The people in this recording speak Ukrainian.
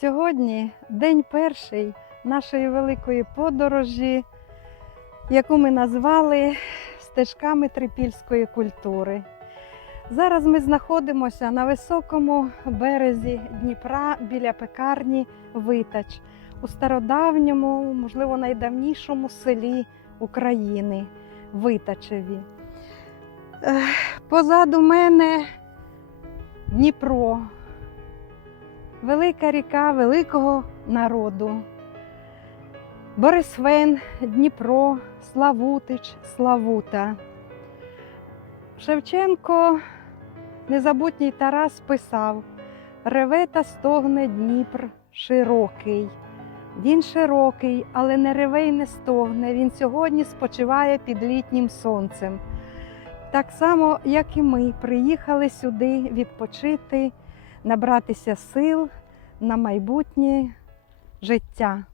Сьогодні день перший нашої великої подорожі, яку ми назвали стежками трипільської культури. Зараз ми знаходимося на високому березі Дніпра біля пекарні Витач у стародавньому, можливо, найдавнішому селі України Витачеві. Позаду мене Дніпро, велика ріка великого народу. Борисвен, Дніпро, Славутич, Славута. Шевченко, незабутній Тарас писав: Реве та стогне Дніпр широкий. Він широкий, але не реве й не стогне. Він сьогодні спочиває під літнім сонцем. Так само, як і ми, приїхали сюди відпочити, набратися сил на майбутнє життя.